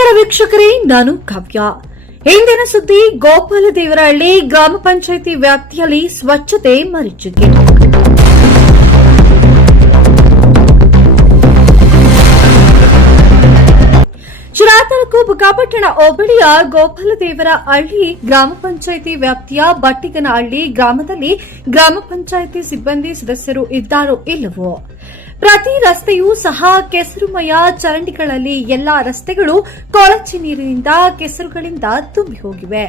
ನಮಸ್ಕಾರ ವೀಕ್ಷಕರೇ, ನಾನು ಕಾವ್ಯ. ಇಂದಿನ ಸುದ್ದಿ, ಗೋಪಾಲ ದೇವರಹಳ್ಳಿ ಗ್ರಾಮ ಪಂಚಾಯಿತಿ ವ್ಯಾಪ್ತಿಯಲ್ಲಿ ಸ್ವಚ್ಛತೆ ಮರೀಚಿಕೆ. ಓಬಡಿಯ ಹೋಬಳಿಯ ಗೋಪಾಲದೇವರ ಹಳ್ಳಿ ಗ್ರಾಮ ಪಂಚಾಯಿತಿ ವ್ಯಾಪ್ತಿಯ ಬಟ್ಟಿಗನಹಳ್ಳಿ ಗ್ರಾಮದಲ್ಲಿ ಗ್ರಾಮ ಪಂಚಾಯಿತಿ ಸಿಬ್ಬಂದಿ ಸದಸ್ಯರು ಇದ್ದಾರೋ ಇಲ್ಲವೋ? ಪ್ರತಿ ರಸ್ತೆಯೂ ಸಹ ಕೆಸರುಮಯ ಚರಂಡಿಗಳಲ್ಲಿ ಎಲ್ಲಾ ರಸ್ತೆಗಳು ಕೊಳಚೆ ನೀರಿನಿಂದ ಕೆಸರುಗಳಿಂದ ತುಂಬಿ ಹೋಗಿವೆ.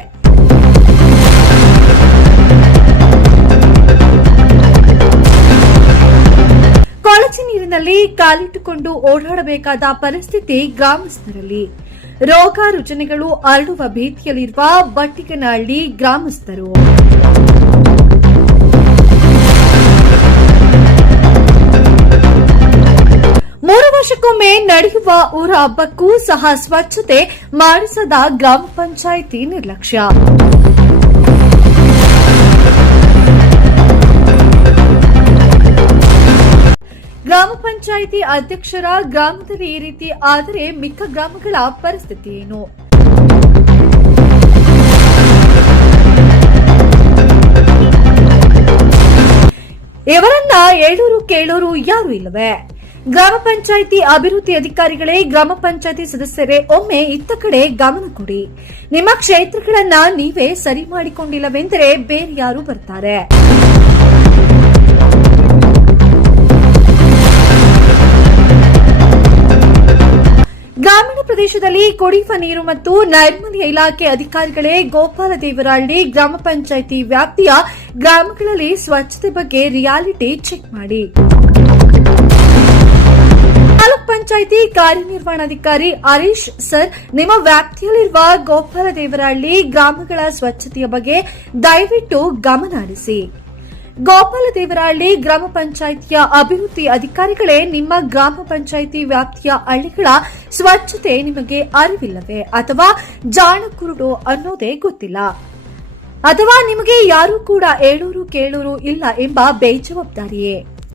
ಕೊಳಚೆ ನೀರಿನಲ್ಲಿ ಕಾಲಿಟ್ಟುಕೊಂಡು ಓಡಾಡಬೇಕಾದ ಪರಿಸ್ಥಿತಿ ಗ್ರಾಮಸ್ಥರಲ್ಲಿ. ರೋಗ ರುಜಿನಗಳು ಹರಡುವ ಭೀತಿಯಲ್ಲಿರುವ ಬಟ್ಟಿಗನಹಳ್ಳಿ ಗ್ರಾಮಸ್ಥರು. ನಡೆಯುವ ಊರ ಹಬ್ಬಕ್ಕೂ ಸಹ ಸ್ವಚ್ಛತೆ ಮಾಡಿಸದ ಗ್ರಾಮ ಪಂಚಾಯಿತಿ ನಿರ್ಲಕ್ಷ್ಯ. ಗ್ರಾಮ ಪಂಚಾಯಿತಿ ಅಧ್ಯಕ್ಷರ ಗ್ರಾಮದಲ್ಲಿ ಈ ರೀತಿ ಆದರೆ ಮಿಕ್ಕ ಗ್ರಾಮಗಳ ಪರಿಸ್ಥಿತಿ ಏನು? ಇವರನ್ನ ಏಳೂರು ಕೇಳೋರು ಯಾರು ಇಲ್ಲವೇ? ಗ್ರಾಮ ಪಂಚಾಯಿತಿ ಅಭಿವೃದ್ಧಿ ಅಧಿಕಾರಿಗಳೇ ಗ್ರಾಮ ಪಂಚಾಯಿತಿ ಸದಸ್ಯರೇ, ಒಮ್ಮೆ ಇತ್ತ ಕಡೆ ಗಮನ ಕೊಡಿ. ನಿಮ್ಮ ಕ್ಷೇತ್ರಗಳನ್ನ ನೀವೇ ಸರಿ ಮಾಡಿಕೊಂಡಿಲ್ಲವೆಂದರೆ ಬೇರೆ ಯಾರು ಬರ್ತಾರೆ. ಗ್ರಾಮೀಣ ಪ್ರದೇಶದಲ್ಲಿ ಕುಡಿಯುವ ನೀರು ಮತ್ತು ನೈರ್ಮಲ್ಯ ಇಲಾಖೆ ಅಧಿಕಾರಿಗಳೇ ಗೋಪಾಲ ದೇವರಹಳ್ಳಿ ಗ್ರಾಮ ಪಂಚಾಯಿತಿ ವ್ಯಾಪ್ತಿಯ ಗ್ರಾಮಗಳಲ್ಲಿ ಸ್ವಚ್ಛತೆ ಬಗ್ಗೆ ರಿಯಾಲಿಟಿ ಚೆಕ್ ಮಾಡಿ. ತಾಲೂಕ್ ಪಂಚಾಯಿತಿ ಕಾರ್ಯನಿರ್ವಹಣಾಧಿಕಾರಿ ಹರೀಶ್ ಸರ್, ನಿಮ್ಮ ವ್ಯಾಪ್ತಿಯಲ್ಲಿರುವ ಗೋಪಾಲ ದೇವರಹಳ್ಳಿ ಗ್ರಾಮಗಳ ಸ್ವಚ್ಛತೆಯ ಬಗ್ಗೆ ದಯವಿಟ್ಟು ಗಮನ ಹರಿಸಿ. ಗೋಪಾಲ ದೇವರಹಳ್ಳಿ ಗ್ರಾಮ ಪಂಚಾಯಿತಿಯ ಅಭಿವೃದ್ಧಿ ಅಧಿಕಾರಿಗಳೇ ನಿಮ್ಮ ಗ್ರಾಮ ಪಂಚಾಯಿತಿ ವ್ಯಾಪ್ತಿಯ ಹಳ್ಳಿಗಳ ಸ್ವಚ್ಛತೆ ನಿಮಗೆ ಅರಿವಿಲ್ಲವೇ ಅಥವಾ ಜಾಣಕುರುಡು ಅನ್ನೋದೇ ಗೊತ್ತಿಲ್ಲ? ಅಥವಾ ನಿಮಗೆ ಯಾರೂ ಕೂಡ ಹೇಳೂರು ಕೇಳೋರು ಇಲ್ಲ ಎಂಬ ಬೇಜವಾಬ್ದಾರಿಯೇ?